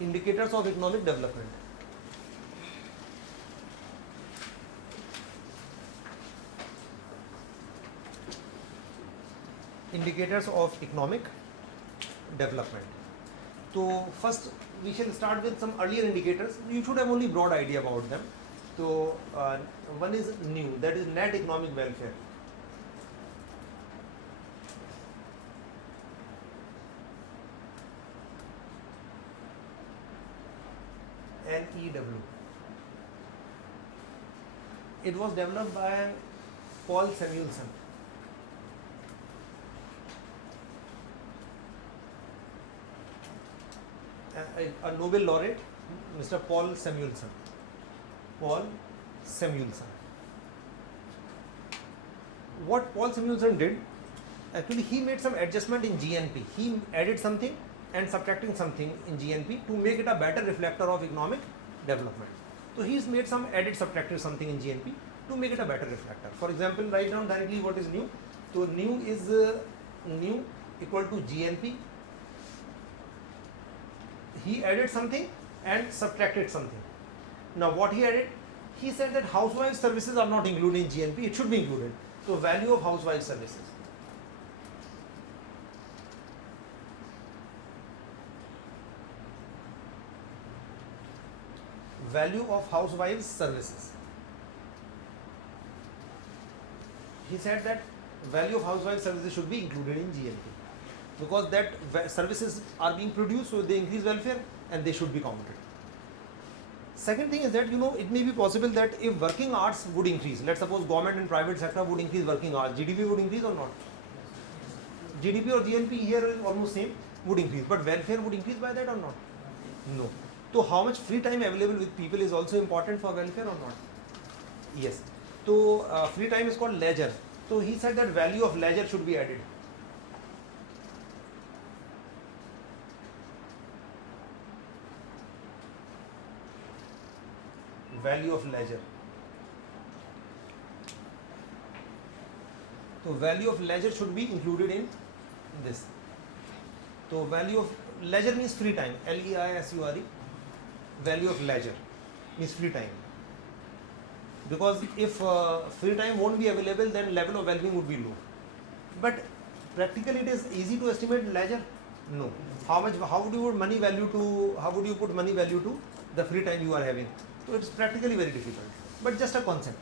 Indicators of economic development. Indicators of economic development. So first we shall start with some earlier indicators. You should have only broad idea about them. So one is new, that is net economic welfare. NEW. It was developed by Paul Samuelson. A Nobel laureate, Mr. Paul Samuelson. Paul Samuelson. What Paul Samuelson did, actually he made some adjustment in GNP. He added something and subtracting something in GNP to make it a better reflector of economic development. So he's made some added subtracted something in GNP to make it a better reflector. For example, write down directly what is new. So new is new equal to GNP. He added something and subtracted something. Now what he added? He said that housewife services are not included in GNP, it should be included. So value of housewife services. Value of housewives services. He said that value of housewife services should be included in GNP because that services are being produced, so they increase welfare and they should be counted. Second thing is that it may be possible that if working hours would increase, let's suppose government and private sector would increase working hours, GDP would increase or not? GDP or GNP here is almost same, would increase, but welfare would increase by that or not? No. So how much free time available with people is also important for welfare or not? Yes. So free time is called leisure. So he said that value of leisure should be added. Value of leisure. So value of leisure should be included in this. So value of leisure means free time. LEISURE. Value of leisure means free time. Because if free time won't be available, then level of well-being would be low. But practically it is easy to estimate leisure. No. How would you put money value to the free time you are having? So it's practically very difficult. But just a concept.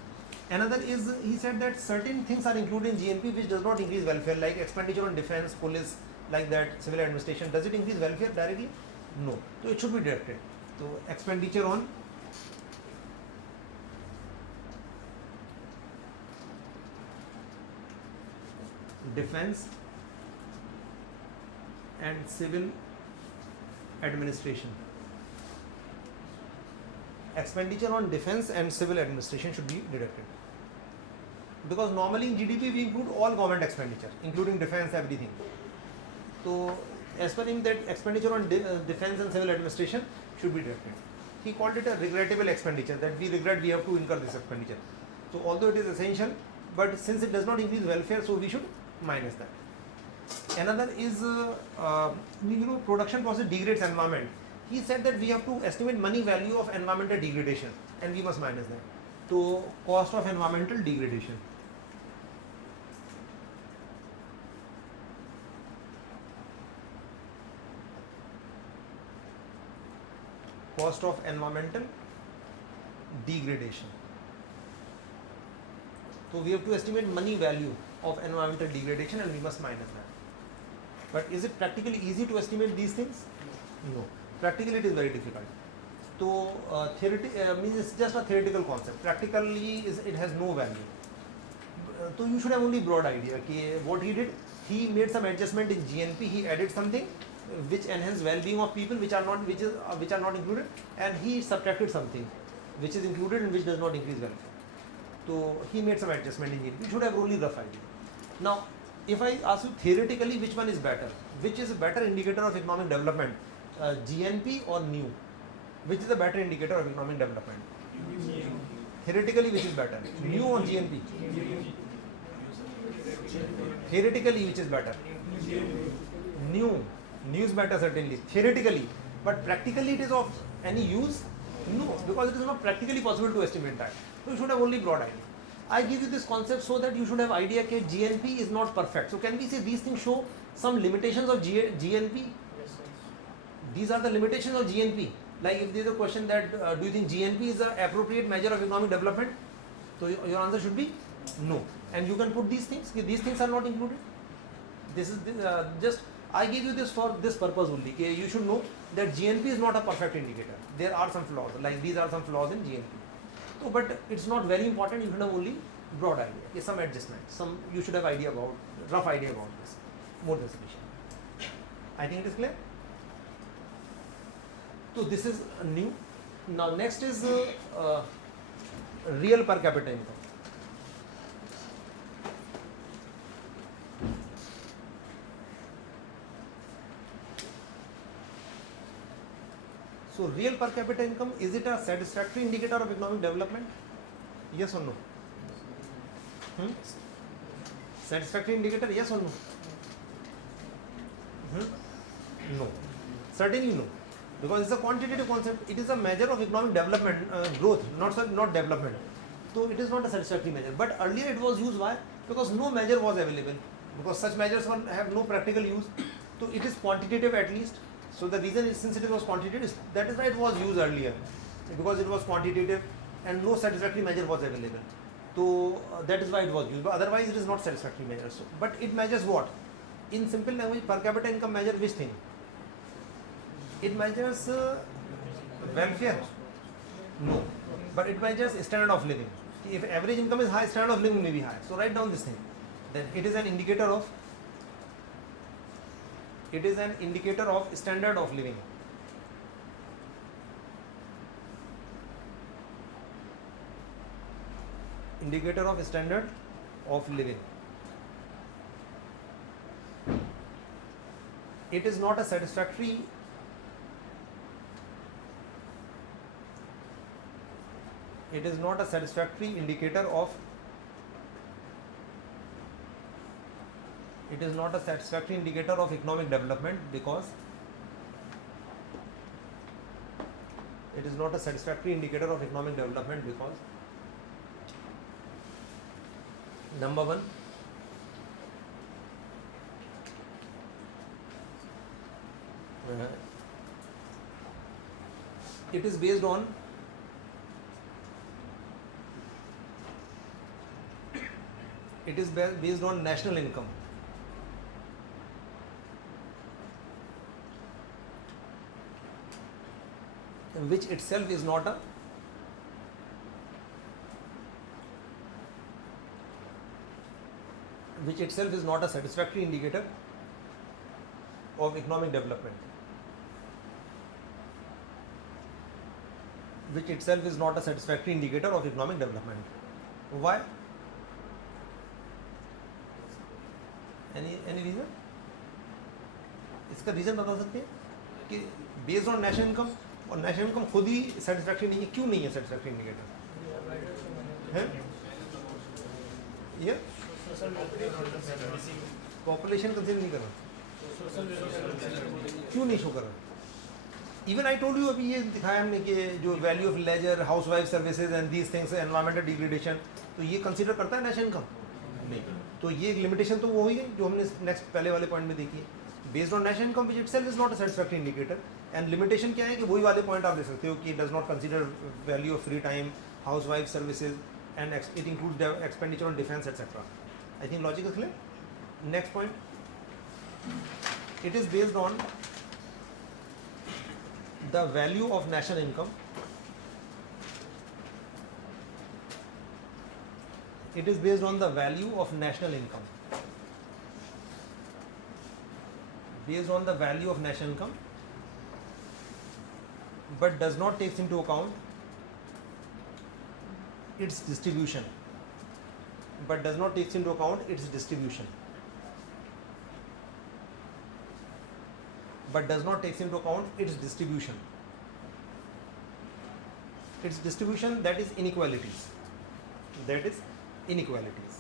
Another is, he said that certain things are included in GNP which does not increase welfare, like expenditure on defense, police, like that, civil administration. Does it increase welfare directly? No. So it should be directed. So expenditure on defense and civil administration. Expenditure on defense and civil administration should be deducted. Because normally in GDP we include all government expenditure, including defense, everything. So as per him, that expenditure on defense and civil administration should be deducted. He called it a regrettable expenditure, that we regret we have to incur this expenditure. So although it is essential, but since it does not increase welfare, so we should minus that. Another is, production process degrades environment. He said that we have to estimate money value of environmental degradation and we must minus that. So cost of environmental degradation. Cost of environmental degradation. So we have to estimate money value of environmental degradation and we must minus that. But is it practically easy to estimate these things? No. Practically it is very difficult. So means it's just a theoretical concept. Practically it has no value. So you should have only broad idea. Okay, what he did, he made some adjustment in GNP. He added something which enhance well-being of people which are not included, and he subtracted something which is included and which does not increase welfare. So he made some adjustment in GNP. You should have only rough idea. Now, if I ask you theoretically which one is better, which is a better indicator of economic development, GNP or new? Which is a better indicator of economic development? Theoretically, which is better? New or GNP? Theoretically, which is better? New. New is better certainly. Theoretically. But practically it is of any use? No, because it is not practically possible to estimate that. So you should have only broad idea. I give you this concept so that you should have idea that GNP is not perfect. So can we say these things show some limitations of GNP? These are the limitations of GNP. Like if there is a question that do you think GNP is an appropriate measure of economic development? So your answer should be no. And you can put these things. These things are not included. This is just I gave you this for this purpose only. You should know that GNP is not a perfect indicator. There are some flaws. Like these are some flaws in GNP. So, but it's not very important. You should have only broad idea. Some adjustment. Some you should have idea about rough idea about this. More than sufficient. I think it is clear. So this is new. Now next is real per capita income. So real per capita income, is it a satisfactory indicator of economic development? Yes or no? Satisfactory indicator, yes or no? No. Certainly no. Because it's a quantitative concept. It is a measure of economic development, growth, not development. So it is not a satisfactory measure. But earlier it was used. Why? Because no measure was available. Because such measures have no practical use. So it is quantitative at least. So the reason is, since it was quantitative, that is why it was used earlier, because it was quantitative and no satisfactory measure was available. So that is why it was used. But otherwise, it is not satisfactory measure. So, but it measures what? In simple language, per capita income measure which thing? It measures welfare. No, but it measures standard of living. If average income is high, standard of living may be high. So write down this thing. Then it is an indicator of. It is an indicator of standard of living. Indicator of standard of living. It is not a satisfactory. It is not a satisfactory indicator of. It is not a satisfactory indicator of economic development because it is not a satisfactory indicator of economic development because number one, it is based on national income. Which itself is not a satisfactory indicator of economic development. Which itself is not a satisfactory indicator of economic development. Why? Any reason? इसका reason बता सकते हैं कि based on national income, और national income खुद ही satisfactory नहीं है. क्यों नहीं है सेटिस्फैक्टरी इंडिकेटर? है ये पॉपुलेशन कंसीडर नहीं कर रहा. क्यों नहीं शो कर रहा? इवन आई टोल्ड यू, अभी ये दिखाया हमने कि जो value of leisure, housewife services and these things, environmental degradation, तो ये कंसीडर करता है नेशनल इनकम? नहीं. तो ये एक लिमिटेशन तो वो ही गई जो हमने नेक्स्ट पहले वाले पॉइंट में देखी है. Based on national income which itself is not a satisfactory indicator. And limitation क्या है कि वही वाले पॉइंट आप देख सकते हो कि does not consider value of free time, house wife services and it includes expenditure on defence etcetera. I think logic is clear. Next point, it is based on the value of national income. It is based on the value of national income. Based on the value of national income, but does not take into account its distribution. But does not take into account its distribution. But does not take into account its distribution. Its distribution, that is inequalities. That is inequalities.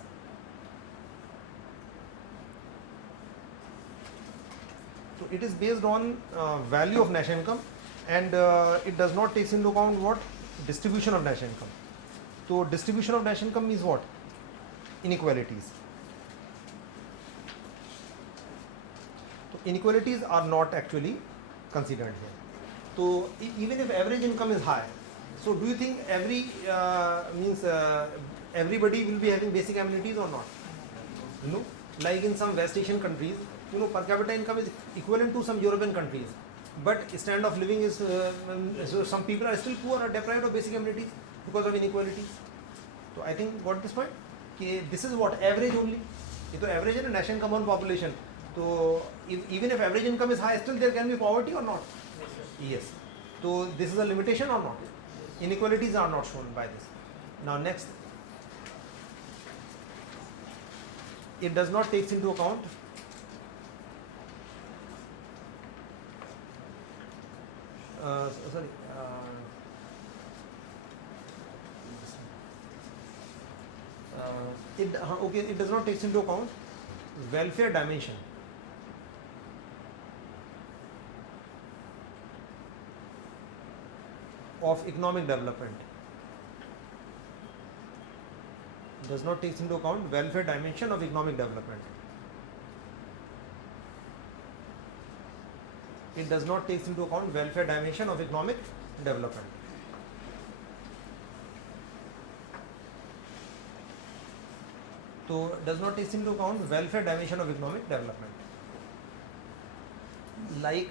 So it is based on value of national income, and it does not take into account what? Distribution of national income. So distribution of national income means what? Inequalities. So inequalities are not actually considered here. So even if average income is high, so do you think everybody will be having basic amenities or not? No. Like in some West Asian countries, per capita income is equivalent to some European countries, but standard of living is so some people are still poor or deprived of basic amenities because of inequalities. So I think got this point. This is what average only. ये तो average है ना, national income on population. So even if average income is high, still there can be poverty or not? Yes. So this is a limitation or not? Inequalities are not shown by this. Now next, it does not take into account it does not take into account welfare dimension of economic development. Does not take into account welfare dimension of economic development. It does not take into account welfare dimension of economic development. So does not take into account welfare dimension of economic development. Like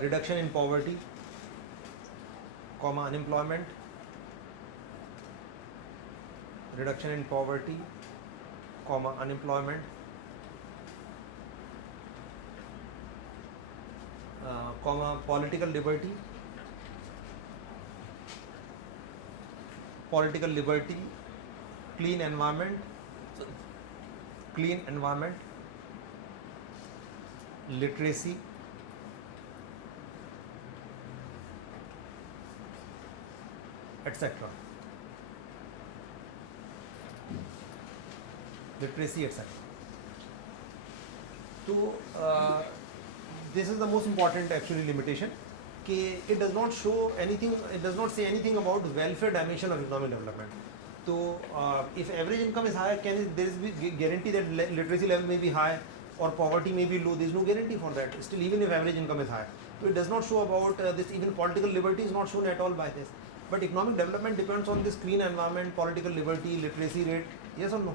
reduction in poverty, unemployment, reduction in poverty, unemployment, political liberty, clean environment, literacy, etc. Literacy, etc. So this is the most important actually limitation. It does not show anything. It does not say anything about welfare dimension of economic development. So if average income is high, there is guarantee that literacy level may be high or poverty may be low? There is no guarantee for that. Still, even if average income is high, so it does not show about this. Even political liberty is not shown at all by this. But economic development depends on this clean environment, political liberty, literacy rate. Yes or no?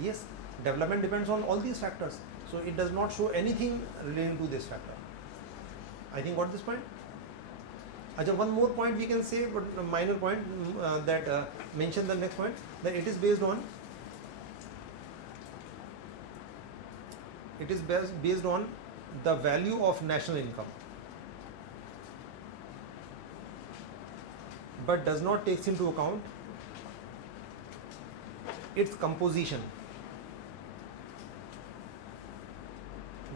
Yes. Development depends on all these factors. So it does not show anything relating to this factor. I think got this point? One more point we can say, but a minor point that mention the next point, that it is based on the value of national income, but does not take into account its composition.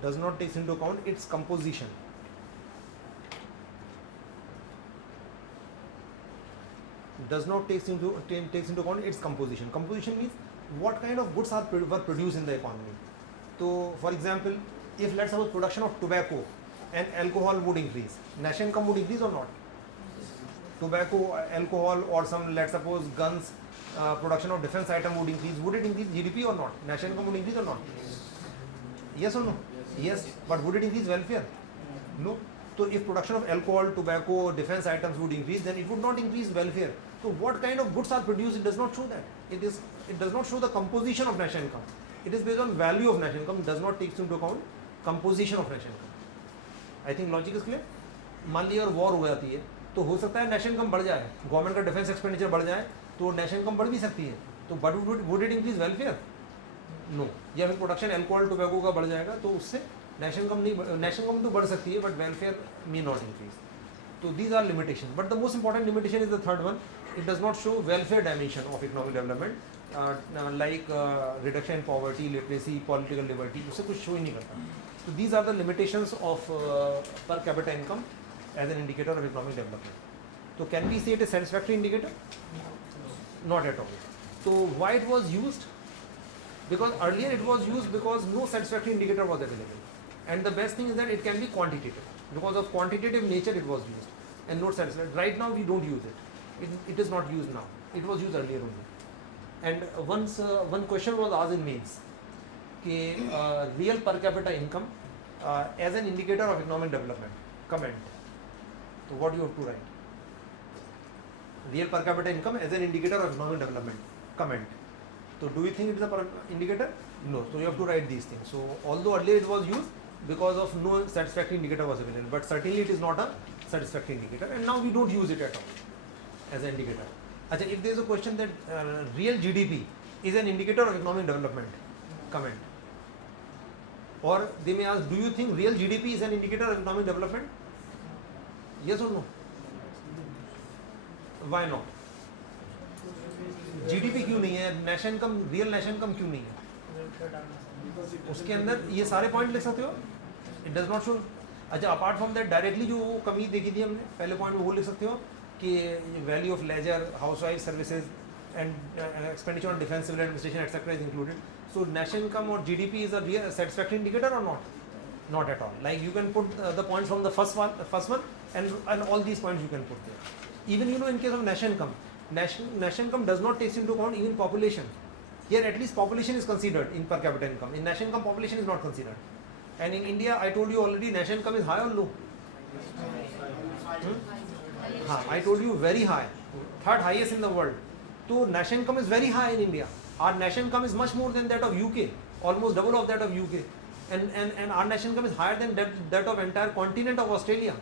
Does not take into account its composition. Does not take into account its composition. Composition means what kind of goods were produced in the economy. So, for example, if let's suppose production of tobacco and alcohol would increase, national income would increase or not? Tobacco, alcohol, or some, let's suppose, guns, production of defense item would increase. Would it increase GDP or not? National income would increase or not? Yes or no? Yes. But would it increase welfare? No. So if production of alcohol, tobacco, defense items would increase, then it would not increase welfare. So what kind of goods are produced? It does not show that. It does not show the composition of national income. It is based on value of national income. Does not take into account composition of national income. I think logic is clear. मान लिया और war हो जाती है, तो हो सकता है नेशनल इनकम बढ़ जाए, गवर्नमेंट का डिफेंस एक्सपेंडिचर बढ़ जाए, तो नेशनल इनकम बढ़ भी सकती है. तो but would it increase welfare? No. या फिर प्रोडक्शन अल्कोहल टोबैको का बढ़ जाएगा तो उससे नेशनल इनकम तो बढ़ सकती है, but welfare may not increase. So these are limitations. But the most important limitation is the third one. It does not show welfare dimension of economic development, like reduction in poverty, literacy, political liberty. उससे कुछ show ही नहीं करता. So these are the limitations of per capita income as an indicator of economic development. So can we say it is a satisfactory indicator? Not at all. So why it was used? Because earlier it was used because no satisfactory indicator was available. And the best thing is that it can be quantitative. Because of quantitative nature it was used and not satisfied. Right now we don't use it. It is not used now. It was used earlier only. And once one question was asked in mains, real per capita income as an indicator of economic development. Comment. So what you have to write? Real per capita income as an indicator of economic development. Comment. So do you think it is a indicator? No. So you have to write these things. So although earlier it was used because of no satisfactory indicator was available, but certainly it is not a satisfactory indicator, and now we don't use it at all as an indicator. Achha, if there is a question that real GDP is an indicator of economic development, comment. Or they may ask, do you think real GDP is an indicator of economic development? Yes or no? Why not? GDP क्यों नहीं है? National income, real national income क्यों नहीं है? उसके अंदर ये सारे पॉइंट लिख सकते हो. It does not show. अच्छा, अपार्ट फ्रॉम दैट डायरेक्टली जो कमी देखी थी हमने पहले पॉइंट में वो लिख सकते हो कि value of leisure, housewife services and expenditure on defence, civil administration etcetera is included. So national income और GDP is a real satisfactory indicator or not? Not at all. Like you can put the points from the first one, and all these points you can put there. Even in case of national income, national income does not take into account even population. Here at least population is considered in per capita income. In national income, population is not considered. And in India, I told you already, national income is high or low? I told you very high, third highest in the world. So national income is very high in India. Our national income is much more than that of UK, almost double of that of UK. And our national income is higher than that of entire continent of Australia.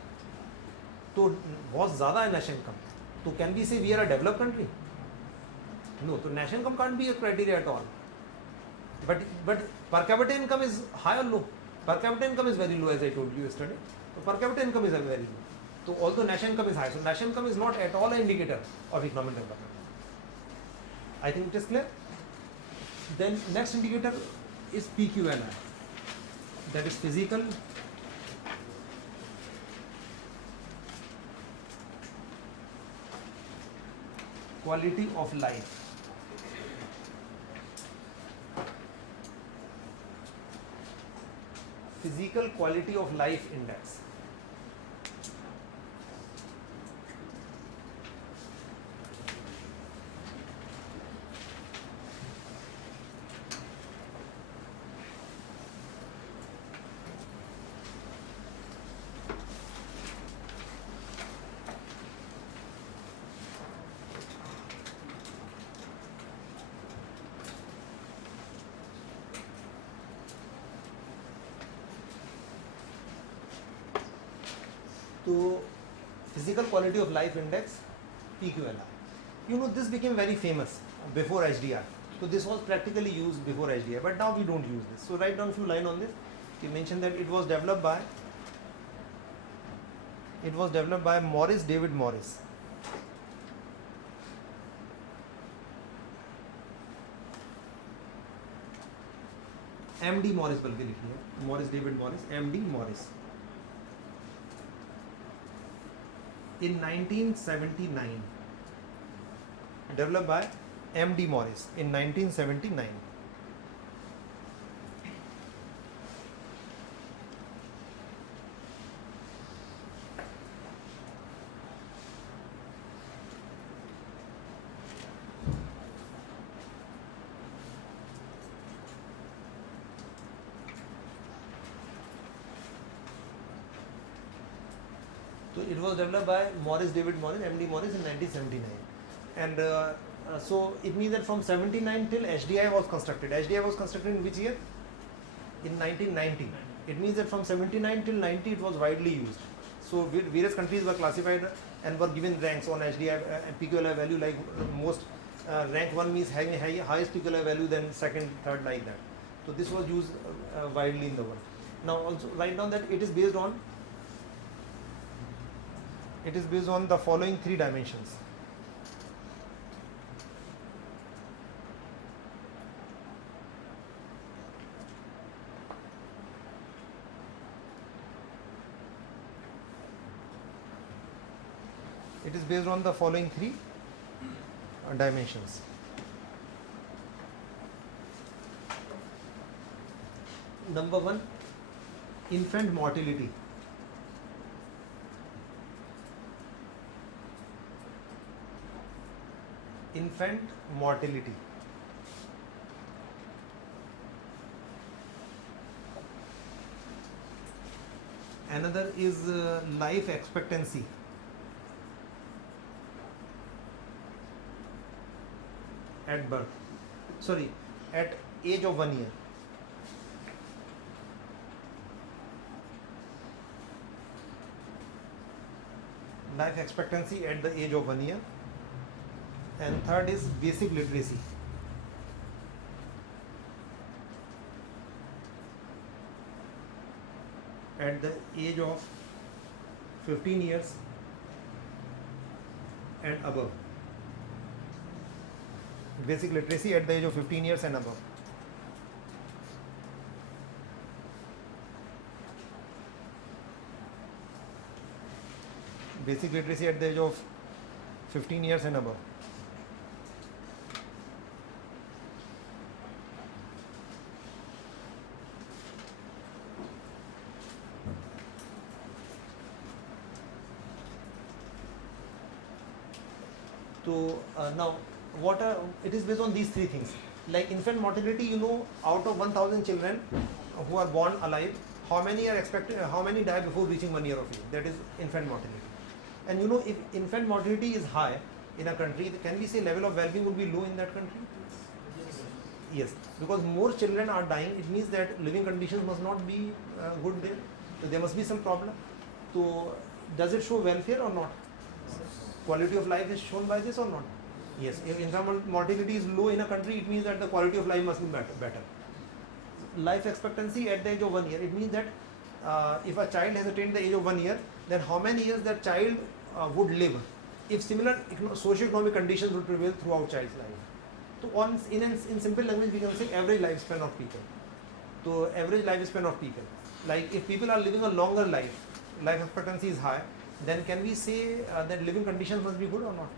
So बहुत ज़्यादा है national income. So can we say we are a developed country? No. So national income can't be a criteria at all. But per capita income is high or low? Per capita income is very low, as I told you yesterday. So per capita income is very low. So although national income is high, so national income is not at all an indicator of economic development. I think it is clear. Then next indicator is PQLI. That is physical quality of life. Physical quality of life index. So physical quality of life index, PQLI. This became very famous before HDI. So this was practically used before HDI, but now we don't use this. So write down a few lines on this. You mentioned that it was developed by Morris, David Morris. MD Morris बल्कि लिखी है, Morris David Morris, MD Morris. In 1979, developed by MD Morris in 1979. So it was developed by Morris, David Morris, MD Morris in 1979. And so it means that from 79 till HDI was constructed. HDI was constructed in which year? In 1990. It means that from 79 till 90 it was widely used. So various countries were classified and were given ranks on HDI PQLI value, like most rank 1 means having highest PQLI value, then second, third, like that. So this was used widely in the world. Now also write down that it is based on the following 3 dimensions. It is based on the following 3 dimensions. Number 1, infant mortality. Infant mortality. Another is life expectancy. At birth, sorry, at age of 1 year. Life expectancy at the age of 1 year. And third is basic literacy. At the age of 15 years and above. Basic literacy at the age of 15 years and above. Basic literacy at the age of 15 years and above. So now what are, it is based on these three things. Like infant mortality, you know, out of 1,000 children who are born alive, how many are expected, how many die before reaching 1 year of age? That is infant mortality. And you know, if infant mortality is high in a country, can we say level of well-being would be low in that country? Yes, because more children are dying, it means that living conditions must not be good there. So there must be some problem. So does it show welfare or not? Quality of life is shown by this or not? Yes, if infant mortality is low in a country, it means that the quality of life must be better. Life expectancy at the age of 1 year, it means that if a child has attained the age of 1 year, then how many years that child would live if similar socio-economic conditions would prevail throughout child's life. So in simple language we can say average lifespan of people. So average lifespan of people. Like if people are living a longer life expectancy is high, then can we say that living conditions must be good or not?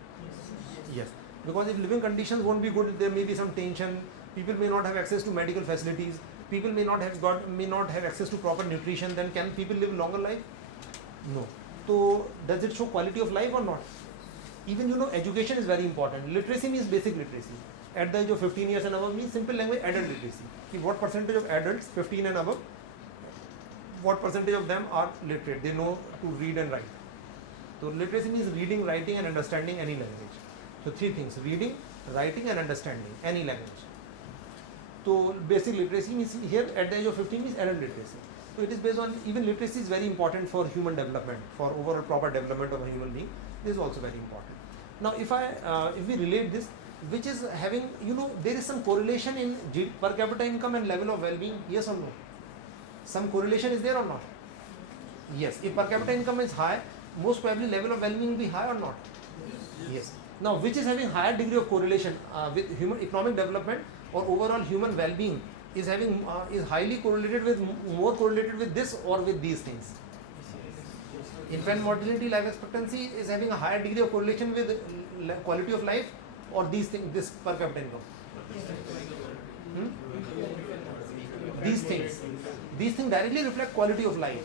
Yes. Because if living conditions won't be good, there may be some tension. People may not have access to medical facilities. People may not have access to proper nutrition. Then can people live longer life? No. So does it show quality of life or not? Even you know, education is very important. Literacy means basic literacy. At the age of 15 years and above means simple language adult literacy. What percentage of adults 15 and above? What percentage of them are literate? They know to read and write. So literacy means reading, writing and understanding any language. So three things: reading, writing and understanding any language. So basic literacy means here at the age of 15 means adult literacy. So it is based on, even literacy is very important for human development, for overall proper development of a human being. This is also very important. Now if we relate this, which is having, you know, there is some correlation in per capita income and level of well-being, yes or no? Some correlation is there or not? Yes. If per capita income is high, most probably level of well-being will be high or not? Yes. Now which is having higher degree of correlation with human economic development or overall human well-being is having is highly correlated with, more correlated with this or with these things? Infant mortality, life expectancy is having a higher degree of correlation with quality of life or these things, this per capita income? These things directly reflect quality of life,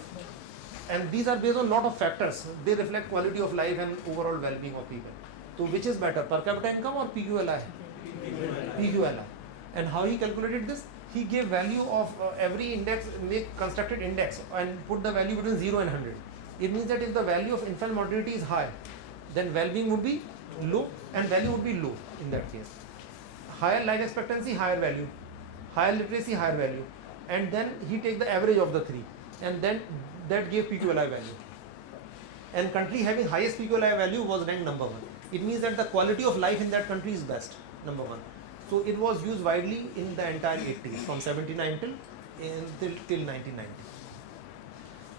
and these are based on lot of factors. They reflect quality of life and overall well-being of people. So which is better, per capita income or PQLI? PQLI. And how he calculated this? He gave value of every index, constructed index and put the value between 0 and 100. It means that if the value of infant mortality is high, then well-being would be low and value would be low in that case. Higher life expectancy, higher value. Higher literacy, higher value. And then he take the average of the three, and then that gave PQLI value. And country having highest PQLI value was ranked number 1. It means that the quality of life in that country is best, number 1. So it was used widely in the entire 80s, from 79 till 1990.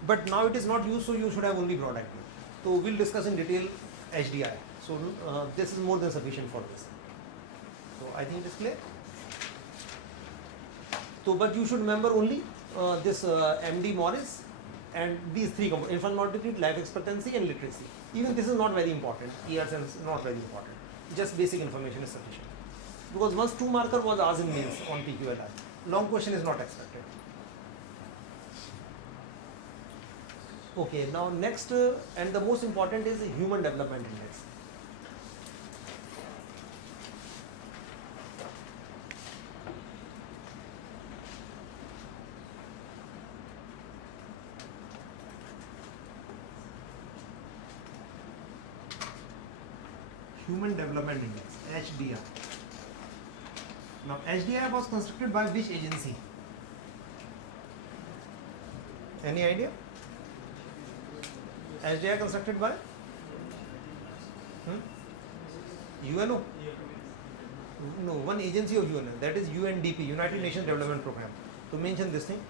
But now it is not used, so you should have only broad IQ. So we'll discuss in detail HDI. So this is more than sufficient for this. So I think it is clear. So but you should remember only this MD Morris and these three components: infant mortality, life expectancy and literacy. Even this is not very important. ERs is not very important. Just basic information is sufficient. Because once 2 marker was asked in mains on PQLI, long question is not expected. Okay, now next and the most important is Human Development Index. Human Development Index, HDI. Now HDI was constructed by which agency? Any idea? HDI constructed by UNO? No, one agency of UNO, that is UNDP, United Nations Development Program. To mention this thing,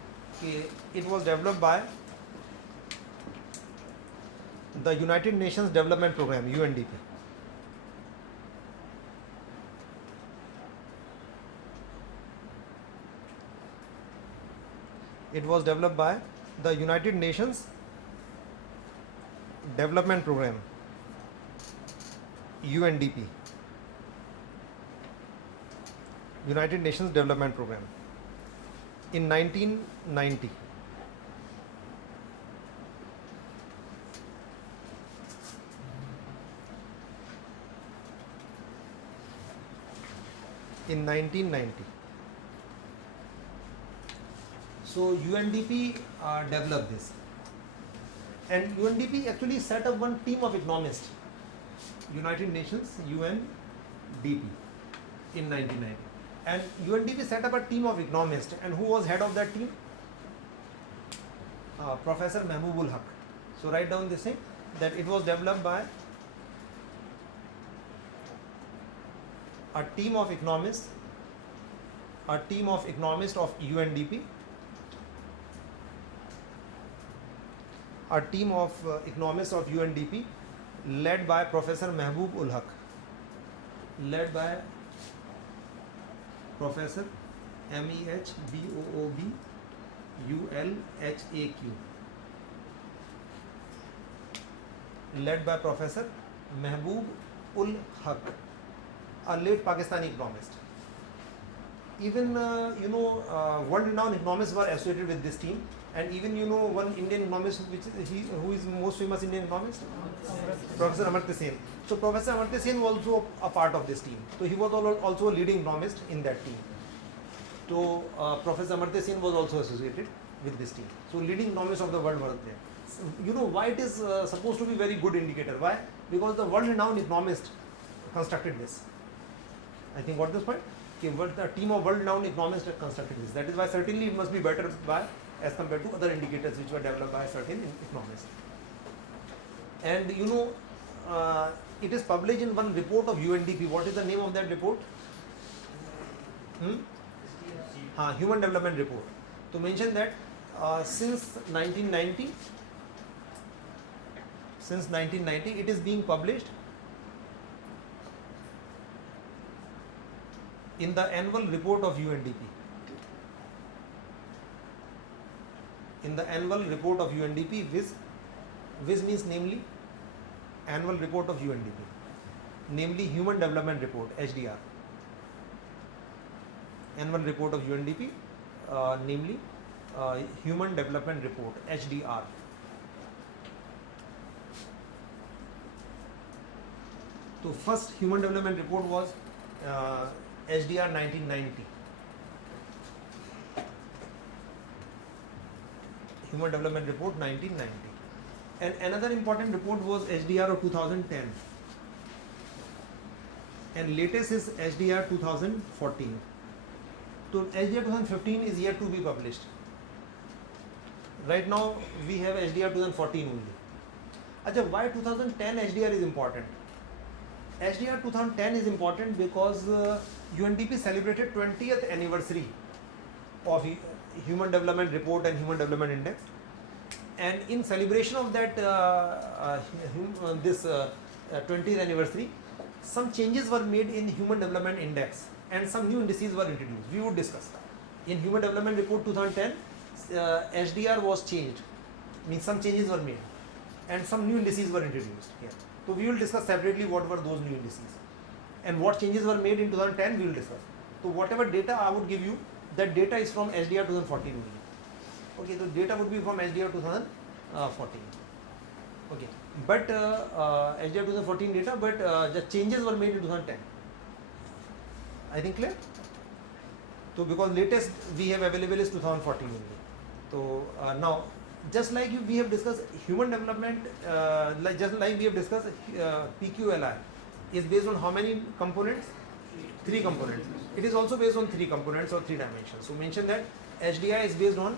it was developed by the United Nations Development Program, UNDP. It was developed by the United Nations Development Program, UNDP, United Nations Development Program, in 1990. In 1990. So UNDP developed this, and UNDP actually set up one team of economists, United Nations UNDP, in 1990, and UNDP set up a team of economists, and who was head of that team? Professor Mehboob ul Haq. So write down this thing, that it was developed by a team of economists of UNDP, a team of economists of UNDP led by Professor Mehboob ul Haq, led by Professor Mehboob Ulhaq, led by Professor Mehboob ul Haq, a late Pakistani economist. Even world-renowned economists were associated with this team, and even one Indian economist, who is most famous Indian economist, Professor Amartya Sen. So Professor Amartya Sen was also a part of this team. So he was also a leading economist in that team. So Professor Amartya Sen was also associated with this team. So leading economists of the world were there. So, why it is supposed to be very good indicator? Why? Because the world-renowned economist constructed this. I think what this point? A team of world-renowned economists have constructed this. That is why certainly it must be better as compared to other indicators which were developed by certain economists. And it is published in one report of UNDP. What is the name of that report? Human Development Report. To mention that since 1990, it is being published in the annual report of UNDP. In the annual report of UNDP, which means namely annual report of UNDP, namely Human Development Report, HDR. Annual report of UNDP, namely Human Development Report, HDR. So first Human Development Report was HDR 1990. Human Development Report 1990. And another important report was HDR of 2010. And latest is HDR 2014. So HDR 2015 is yet to be published. Right now we have HDR 2014 only. Achha, why 2010 HDR is important? HDR 2010 is important because UNDP celebrated 20th anniversary of Human Development Report and Human Development Index, and in celebration of that 20th anniversary, some changes were made in Human Development Index and some new indices were introduced. We would discuss. In Human Development Report 2010, HDR was changed, means some changes were made and some new indices were introduced here. So we will discuss separately what were those new indices and what changes were made in 2010 we will discuss. So whatever data I would give you, that data is from HDR 2014 only. Okay, so data would be from HDR 14. Okay, but HDI 2014 data, but the changes were made in 2010. I think clear? So because latest we have available is 2014 only. So now, just like we have discussed human development, just like we have discussed PQLI is based on how many components? 3 components. It is also based on 3 components or 3 dimensions. So mention that HDI is based on